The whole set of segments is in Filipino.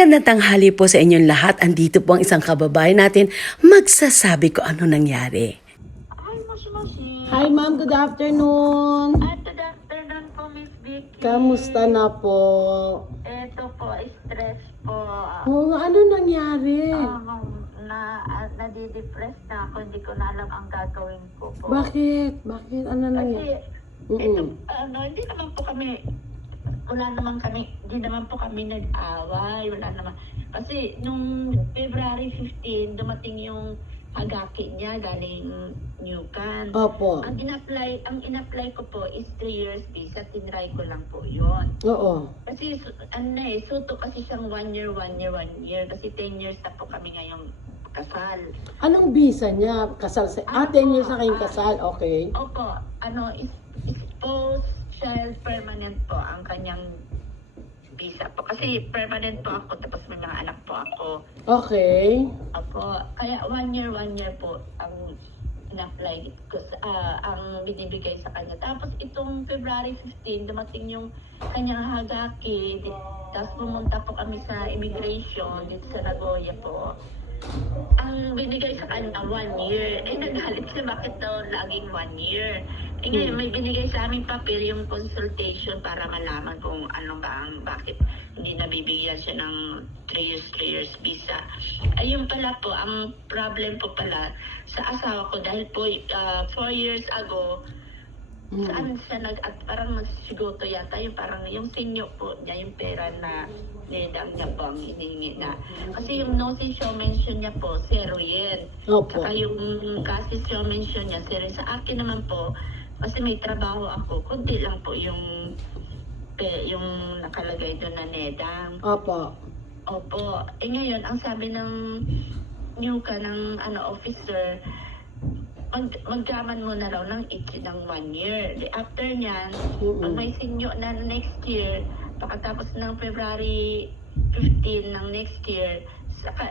Magandang tanghali po sa inyong lahat. Andito po ang isang kababayan natin magsasabi ko ano nangyari. Hi, Moshi. Hi ma'am, good afternoon. At good afternoon po, Miss Vicky. Kamusta na po? Eto po, stress po. Oo, ano nangyari? Nadidepress na ako. Hindi ko na alam ang gagawin ko po. Bakit? Bakit? Ano Kasi, nangyari? ito, hindi naman po kami, hindi naman po kami nag-away. Wala naman. Kasi, nung February 15, dumating yung hagaki niya galing Newcan. Opo. Ang in-apply ko po is 3 years visa. Tinry ko lang po yun. Oo. Kasi, suto kasi siyang 1 year. Kasi 10 years na po kami ngayong kasal. Anong visa niya? Kasal sa... 10 years na kayong kasal. Okay. Opo, spouse child permanent po ang kanyang visa po. Kasi permanent po ako, tapos may mga anak po ako. Okay. Opo, kaya 1 year po ang in-apply ko, ang binibigay sa kanya. Tapos itong February 15, dumating yung kanyang hagaki. Tapos pumunta po kami sa immigration dito sa Nagoya po. Ang binigay sa kanya 1 year. Nagalit siya, bakit daw laging 1 year? Ngayon, may binigay sa aming papel yung consultation para malaman kung bakit hindi nabibigyan siya ng 3 years visa. Ayun pala po, ang problem po pala sa asawa ko dahil po 4 years ago, saan siya parang nagsigoto yata, yung parang yung sinyo po niya, yung pera na nedang niya po ang hinihingi na. Kasi yung no-show mention niya po, 0 yen. Opo. Saka yung kasi show mention niya, 0. Sa akin naman po, kasi may trabaho ako, kunti lang po yung nakalagay doon na nedang. Opo. Opo. Ngayon, ang sabi ng ng officer, magkaman mo na raw ng 1 year. After niyan, pag may sinyo na next year, pagkatapos ng February 15 ng next year,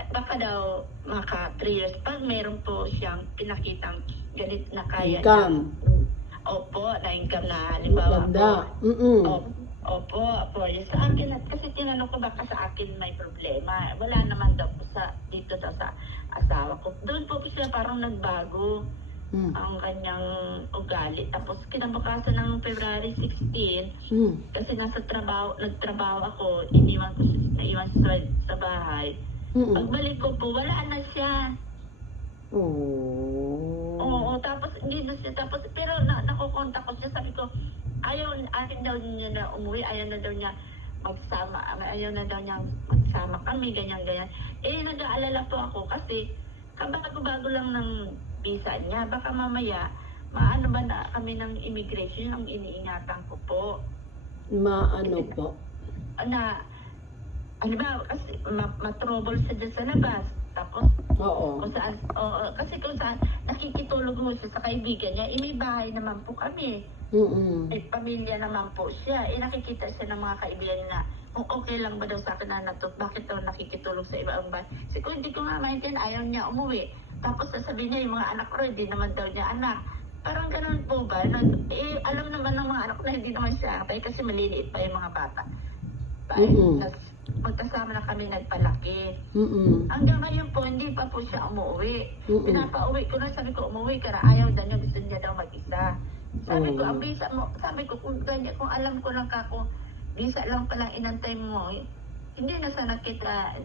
baka daw maka 3 years. Pag meron po siyang pinakitang ganit na kaya Income. Opo, na income na halimbawa Maganda. Opo, sa akin, kasi tinanong ko baka sa akin may problema. Wala naman daw po dito daw sa asawa ko. Doon po siya parang nagbago ang kanyang ugali. Tapos kinabukasan ng February 16, kasi nagtrabaho ako, naiwan sa bahay. Pagbalik ko po, wala na siya. Oo, tapos hindi na siya. Pero nakukontak ko siya, sabi ko, akin daw niya na umuwi, ayaw na daw niya magsama kami, ganyan. Nag-aalala po ako kasi bago lang ng visa niya, baka mamaya maano ba na kami ng immigration, ang iniingatan ko po. Maano po? Kasi matrouble siya dyan sa labas. Tapos, Oo. kasi kung saan nakikitulog mo siya sa kaibigan niya, may bahay naman po kami. Pamilya naman po siya. Nakikita siya ng mga kaibigan na kung okay lang ba daw sa akin na bakit daw nakikitulog sa ibang bahay. Kasi kung hindi ko nga maintindihan, ayaw niya umuwi. Tapos sasabihin niya, yung mga anak ko, hindi naman daw niya anak. Parang ganun po ba? Alam naman ng mga anak ko na hindi naman siya anak, kasi maliliit pa yung mga bata. Tapos magkasama na kami nagpalaki. Hanggang ngayon po, hindi pa po siya umuwi. Pinapauwi ko na, sabi ko, umuwi ka na, ayaw na niya, gusto niya daw mag-isa. Sabi ko, ang visa mo, sabi ko, kung alam ko lang kung visa lang palang inantay mo, hindi na sana kita,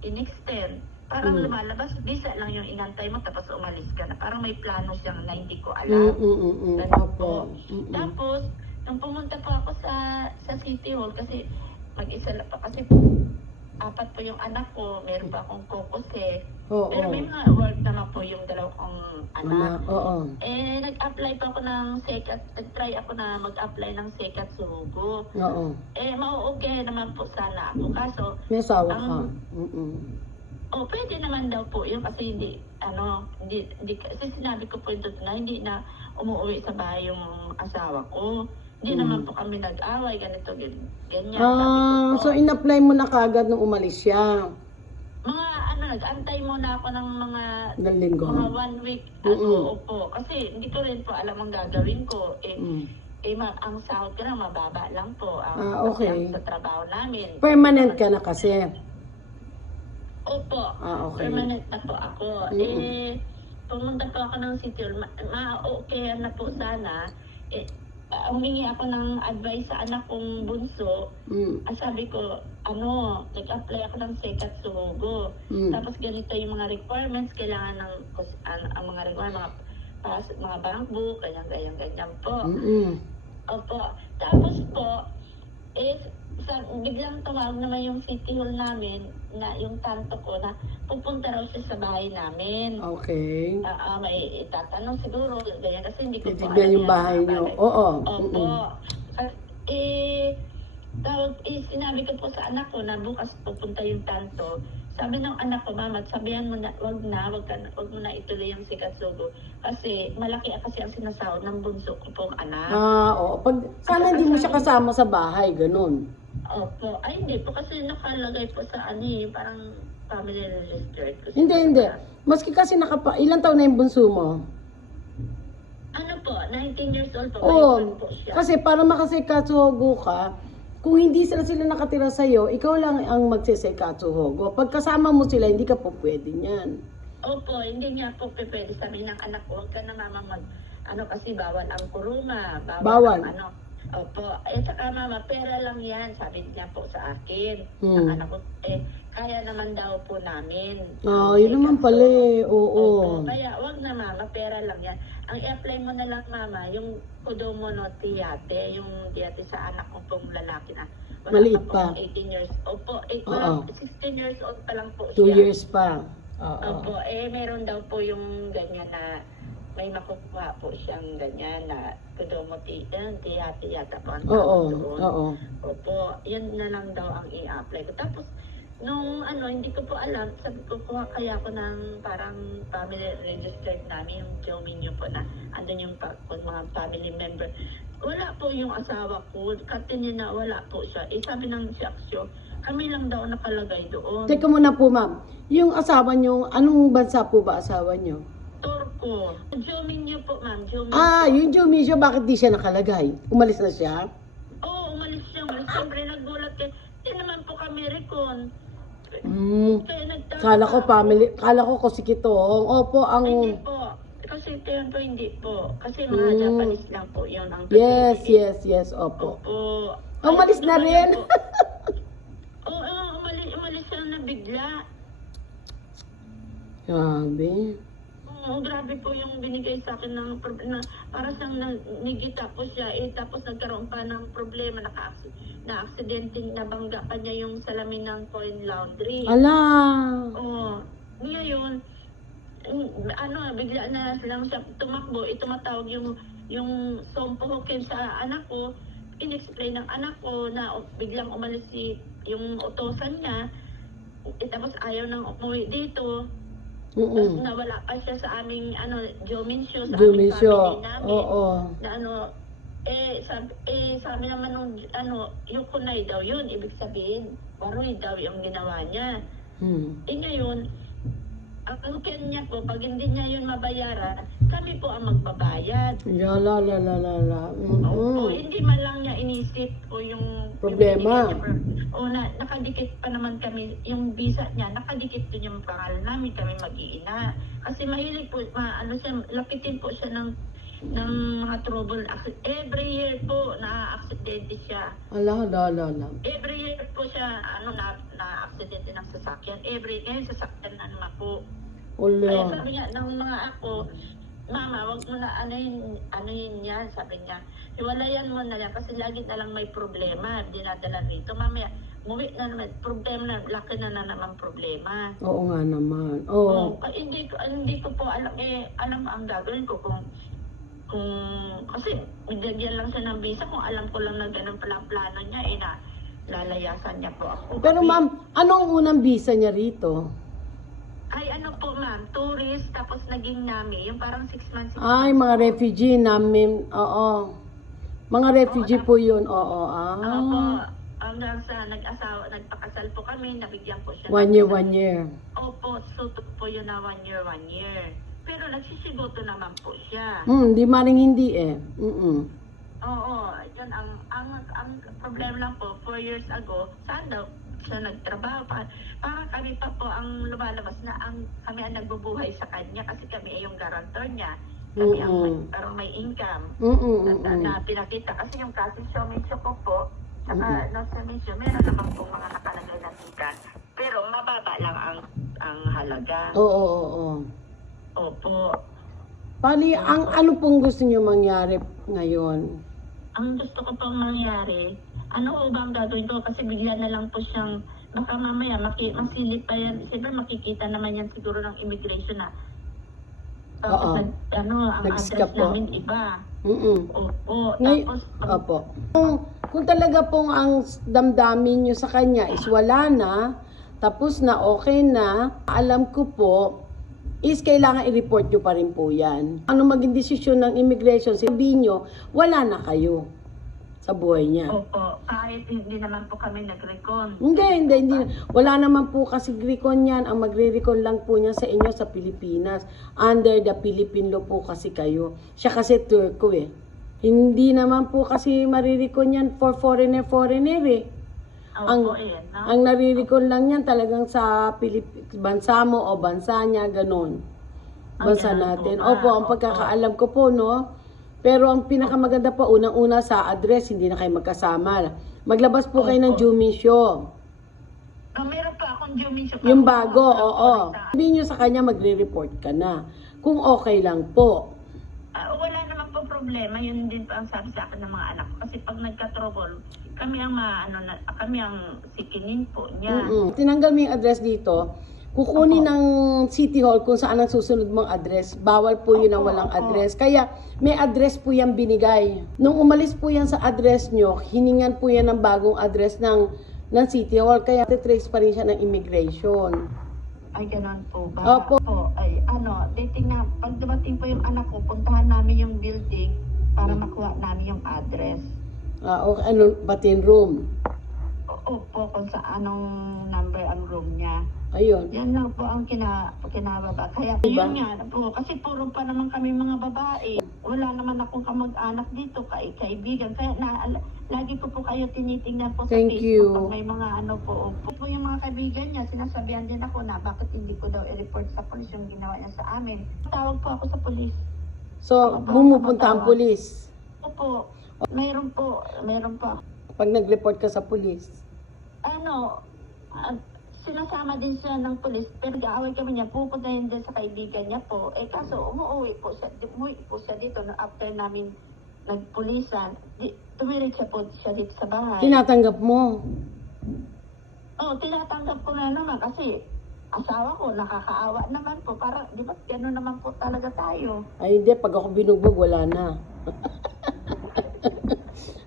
in-extend. Parang lumalabas, visa lang yung inantay mo, tapos umalis ka na. Parang may plano siyang na hindi ko alam. Tapos, nung pumunta po ako sa City Hall, kasi mag-isa lang pa, kasi 4 po yung anak ko, meron pa akong kokose. Pero may mga work naman po yung 2 kong anak. Nag-apply pa ako ng nag-try ako na mag-apply ng second sugo. Mau-okay naman po sana ako. Kaso, may asawa ka. Pwede naman daw po yun kasi hindi, kasi sinabi ko po ito na hindi na umuwi sa bahay yung asawa ko. Hindi naman po kami nag-away, ganito, ganyan. Sabi ko po, So in-apply mo na kagad nung umalis siya? nag-antay muna ako ng mga linggo. Mga 1 week, opo. Kasi hindi ko rin po alam ang gagawin ko. Ang sahod ko na mababa lang po. Okay. Sa trabaho namin. Permanent ka na kasi? Opo, Okay. permanent na po ako. Mm-mm. Pumunta po ako ng City Hall. Okay na po sana. Humingi ako ng advice sa anak kong bunso. Sabi ko, nag-apply ako ng Sekat Suhugo. Tapos ganito yung mga requirements, kailangan ng ang mga requirements, mga bank book, ganyan po. Opo. Tapos po, biglang tawag naman yung City Hall namin, na yung tanto ko, na pupunta raw siya sa bahay namin. Okay. May itatanong siguro, ganyan, kasi hindi ko po Titignan yung yan, bahay mga nyo. bagay. Oo. Opo. Sinabi ko po sa anak ko na bukas pupunta yung tanto. Sabi ng anak ko, mama, sabihan mo na, wag mo na ituloy yung Sikat Sugo. Kasi malaki kasi ang sinasahod ng bunso ko pong anak. Oo. Sana hindi mo siya kasama sa bahay, ganun. Opo. Ay, hindi po kasi nakalagay po sa parang family registered. Hindi. Maski kasi ilang taon na yung bunso mo? Ano po, 19 years old po. Oo. May po siya. Kasi para makasikatsuhogo ka, kung hindi sila nakatira sa'yo, ikaw lang ang magsisikatsuhogo. Pag kasama mo sila, hindi ka po pwede niyan. Opo, hindi nga po pwede. Sabi ng anak ko, huwag ka na mama kasi bawal ang kuruma. Bawal. Ang Opo. Saka mama, pera lang yan. Sabi niya po sa akin. Ang anak ko, kaya naman daw po namin. Yun naman pala eh. Oo. Opo. Kaya wag na mama, pera lang yan. Ang i-apply mo na lang mama, yung Kodomo no Tiyate, yung tiyate sa anak ko pong lalaki na. Wala Maliit pa pa. pong 18 years. Opo, 16 years old pa lang po 2 siya. years pa. Oo. Opo, meron daw po yung ganyan na may makukuha po siyang ganyan na Kodomo Tiyate yata po ang tawag doon. Oo. Opo, yun na lang daw ang i-apply ko. Tapos, nung hindi ko po alam, sabi ko, kuha kaya ko ng parang family registered namin, yung Jominyo po na, andun yung mga family member. Wala po yung asawa ko, katin niya na wala po siya. Sabi ng siaksyo, kami lang daw nakalagay doon. Teka muna po ma'am, yung asawa nyo, anong bansa po ba asawa nyo? Turko. Jominyo po ma'am, Jominyo. Yung Jomisho, bakit di siya nakalagay? Umalis na siya? Oo, umalis siya. Siyempre nagulat kayo. Hindi naman po kami recon. Kaya Kala ko Kosikitong. Opo, ang... Hindi po. Kasi yun po, hindi po. Kasi mga Japanese lang po yun ang Yes, opo. Opo. Umalis na rin. Oo, umalis siya na bigla. Sabi. Oo, grabe po yung binigay sa akin ng para siyang nagigita po siya. Tapos nagkaroon pa ng problema, na-aksidente, nabangga pa niya yung salamin ng coin laundry. Ala. Oo. Ngayon, bigla na lang siya tumakbo, tumatawag yung sompohokin sa anak ko. In-explain ng anak ko na biglang umalis yung utosan niya. Tapos ayaw nang umuwi dito. Tapos nawala pa siya sa aming Jominyo, sa aming family namin. Oo. Na sabi naman nung yukunay daw yun, ibig sabihin, waroy daw yung ginawa niya. Ngayon, ang kanya po, pag hindi niya yun mabayaran, kami po ang magbabayad. La. O hindi man lang niya inisip o yung Problema. Nakadikit pa naman kami, yung visa niya, nakadikit din yung pangalan namin, kami mag-iina. Kasi mahilig po, lapitin po siya ng mga trouble. Every year po, na-aksidente siya. La. Every year po siya, na-aksidente ng sasakyan. Ngayon sasakyan na naman po. Kaya sabi niya, ng mga ako, mama, wag mo na ano yun yan, sabi niya. Hiwalayan mo na yan kasi lagi na lang may problema, dinadala rito. Mamaya, umuwi na naman, problema na, laki na naman problema. Oo nga naman. Oo. Hindi ko po alam, alam ang gagawin ko kung kasi bigyan lang siya ng visa, kung alam ko lang na ganun pala ang plano niya, lalayasan niya po ako. Pero ma'am, anong unang visa niya rito? Ay, po ma'am, tourist, tapos naging nami, yung parang 6 months. Ay, mga refugee namin. Oo. Mga refugee po yun. Oo. Opo, hanggang sa nagpakasal po kami, nabigyan po siya. 1 year. Opo, sutok po yun na 1 year. Pero nagsisigoto naman po siya. Di maring hindi eh. Oo, yun ang problema lang po, 4 years ago, saan daw siya nagtrabaho? Para kami pa po ang lumalabas na kami ang nagbubuhay sa kanya kasi kami ay yung guarantor niya. Kami ang parang may income na pinakita. Kasi yung kasi show ko po, saka no show, meron naman po mga nakalagay na sikat. Pero mababa lang ang halaga. Oo. Opo. Pali, ano pong gusto niyo mangyari ngayon? Ang gusto ko pong mangyari, ano ho ba ang gagawin ko? Kasi bigla na lang po siyang, baka mamaya masilip pa yan. Siyempre makikita naman yan siguro ng immigration na. Tapos ang Nag-skip address po. namin iba. Opo. Ngay- Tapos, Opo. Kung talaga pong ang damdamin nyo sa kanya is wala na, tapos na, okay na, alam ko po, is kailangan i-report nyo pa rin po yan. Ano maging desisyon ng immigration, sabihin nyo, wala na kayo sa buhay niya. opo. Kahit hindi naman po kami nag-recon. Hindi. Wala naman po kasi recon yan. Ang magre-recon lang po niya sa inyo sa Pilipinas. Under the Philippine law po kasi kayo. Siya kasi Turko eh. Hindi naman po kasi maririkon yan for foreigner eh. Opo, Ang naririkon lang yan talagang sa bansa mo o bansa niya, ganun. Bansa ganun natin. po ba? Opo, ang pagkakaalam ko po, no? Pero ang pinakamaganda pa, unang-una sa address, hindi na kayo magkasama. Maglabas po kayo ng Jumisyo. Meron pa akong Jumisyo. Yung bago, oo. Sabihin nyo sa kanya, magre-report ka na. Kung okay lang po. Wala naman po problema. Yun din po ang sabi sa akin ng mga anak ko. Kasi pag nagka-trouble, kami ang sikinin po niya. Tinanggal mo yung address dito, kukunin ng City Hall kung saan ang susunod mong address. Bawal po yun ang walang address. Kaya may address po yan binigay. Nung umalis po yan sa address nyo, hiningan po yan ng bagong address ng City Hall. Kaya trace pa rin siya ng immigration. Ay, ganun po ba? Opo. Ay, titingnan. Pag dumating po yung anak ko, puntahan namin yung building para makuha namin yung address. Okay, batin room. Opo, kung sa anong number ang room niya. Ayun. Yan lang po ang kinababa. Kaya Diba? yun nga po, kasi puro pa naman kami mga babae. Wala naman akong kamag-anak dito, kaibigan. Kaya lagi ko po kayo tinitingnan po sa Thank Facebook. you. Pag may mga opo. Po yung mga kaibigan niya, sinasabihan din ako na bakit hindi ko daw i-report sa polis yung ginawa niya sa amin. Tawag po ako sa polis. So, bumupunta ang pulis. Opo, mayroon po. Pag nag-report ka sa pulis. Sinasama din siya ng pulis, pero gaaway kami niya, pupunta yun din sa kaibigan niya po. Kaso umuwi po siya dito na after namin nagpulisan. Tumirit siya dito sa bahay. Tinatanggap mo. Tinatanggap ko na naman kasi asawa ko, nakakaawa naman po. Para, di ba, gano'n naman po talaga tayo. Ay, hindi. Pag ako binugbog, wala na.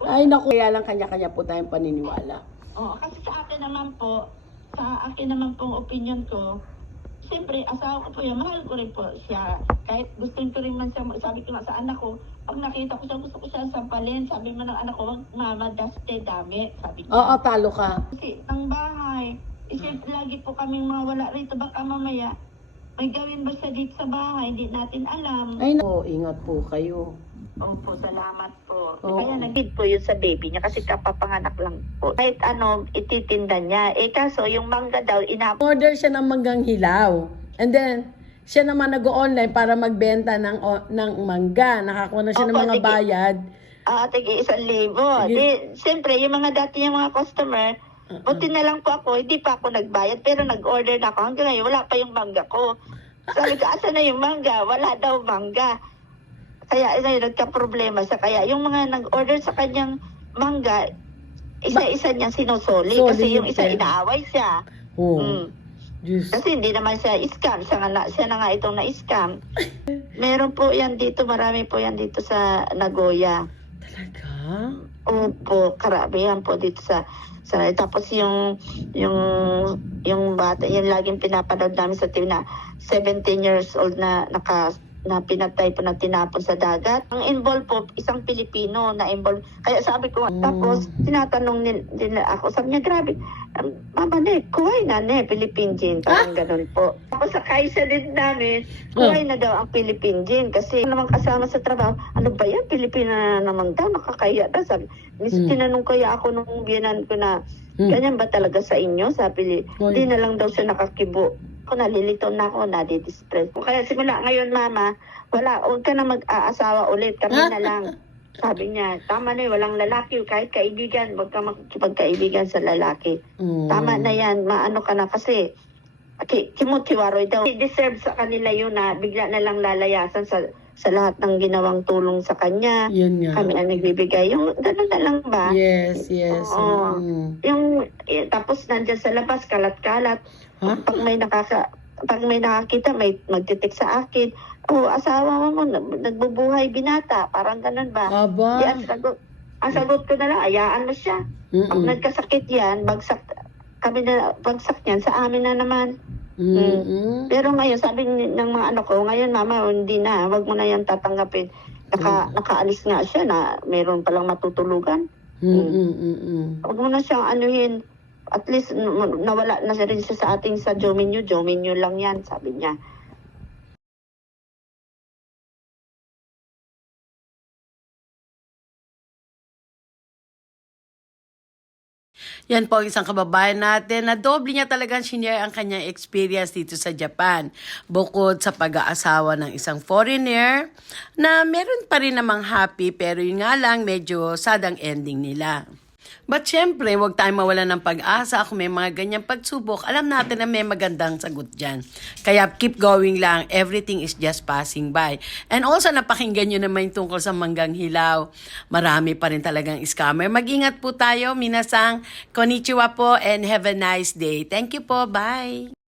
Ay, naku. Kaya lang kanya-kanya po tayong paniniwala. Kasi sa akin naman pong opinion ko, siyempre, asawa ko po yan, mahal ko rin po siya. Kahit gusto ko rin man siya, sabi ko nga sa anak ko, pag nakita ko siya, gusto ko siya sampalin. Sabi mo ng anak ko, wag mama, daste, dami. Sabi niya. Oo, talo ka. Kasi ang bahay, siyempre lagi po kaming mga wala rito, baka mamaya, may gawin ba siya dito sa bahay, hindi natin alam. Ay, naku, ingat po kayo. Opo, salamat po. Oo. Kaya nag-give po yun sa baby niya kasi kapapanganak lang po. Kahit ititinda niya. Kaso yung mangga daw, Order siya ng manggang hilaw. And then, siya naman nag-online para magbenta ng mangga. Nakakuha na siya ng Opo, mga sige. bayad. tig 1,000. Siyempre, yung mga dati niyang mga customer, buti na lang po ako, hindi pa ako nagbayad, pero nag-order na ako. Hanggang ngayon, wala pa yung mangga ko. Sabi ko, asa na yung mangga? Wala daw mangga. Kaya ngayon, nagka-problema siya. Kaya yung mga nag-order sa kanyang mangga, isa-isa niyang sinusuli. Kasi yung isa, inaaway siya. Diyos. Kasi hindi naman siya scam. Siya na nga itong na-scam. Meron po yan dito, marami po yan dito sa Nagoya. Talaga? Opo, karabihan po dito sa tapos yung bata, yung laging pinapanood namin sa TV na 17 years old na na pinatay po na tinapon sa dagat. Ang involved po, isang Pilipino na involved. Kaya sabi ko, tapos tinatanong nila ako, sabi niya, grabe, mama ne, kuhay na ne, Philippine Gin, parang ganun po. Tapos sa kaisa din namin, kuhay na daw ang Philippine Gin kasi naman kasama sa trabaho, ano ba yan, Pilipina na naman daw, nakakaya daw. Sabi, tinanong kaya ako nung biyanan ko na, ganyan ba talaga sa inyo? Sabi, hindi na lang daw siya nakakibo. Ako nalilito na ako, nadi-distress. Kaya simula ngayon, mama, huwag ka na mag-aasawa ulit, kami na lang. Sabi niya, tama na walang lalaki, kahit kaibigan, huwag ka makikipagkaibigan sa lalaki. Tama na yan, maano ka na kasi, kimutiwaroy daw. Deserve sa kanila yun na bigla na lang lalayasan sa lahat ng ginawang tulong sa kanya. Yun nga. Kami ang nagbibigay. Yung gano'n na lang ba? Yes. Oo. Tapos nandyan sa labas, kalat-kalat. Pag may nakakita, may magtitik sa akin. Asawa mo, nagbubuhay binata. Parang ganun ba? Aba. Di, ang sagot ko na lang, ayaan mo siya. Pag nagkasakit yan, bagsak yan, sa amin na naman. Pero ngayon, sabi ng mga anak ko, ngayon mama, hindi na, wag mo na yan tatanggapin. Nakaalis nga siya na meron palang matutulugan. Wag mo na siyang anuhin. At least nawala na rin siya sa ating sa Jominyo lang yan, sabi niya. Yan po ang isang kababayan natin na doble niya talagang shinare ang kanyang experience dito sa Japan. Bukod sa pag-aasawa ng isang foreigner na meron pa rin namang happy pero yun nga lang medyo sad ang ending nila. But syempre, huwag tayong mawalan ng pag-asa kung may mga ganyang pagsubok. Alam natin na may magandang sagot dyan. Kaya keep going lang. Everything is just passing by. And also, napakinggan nyo naman yung tungkol sa manggang hilaw. Marami pa rin talagang scammer. Mag-ingat po tayo, minasang. Konnichiwa po and have a nice day. Thank you po. Bye!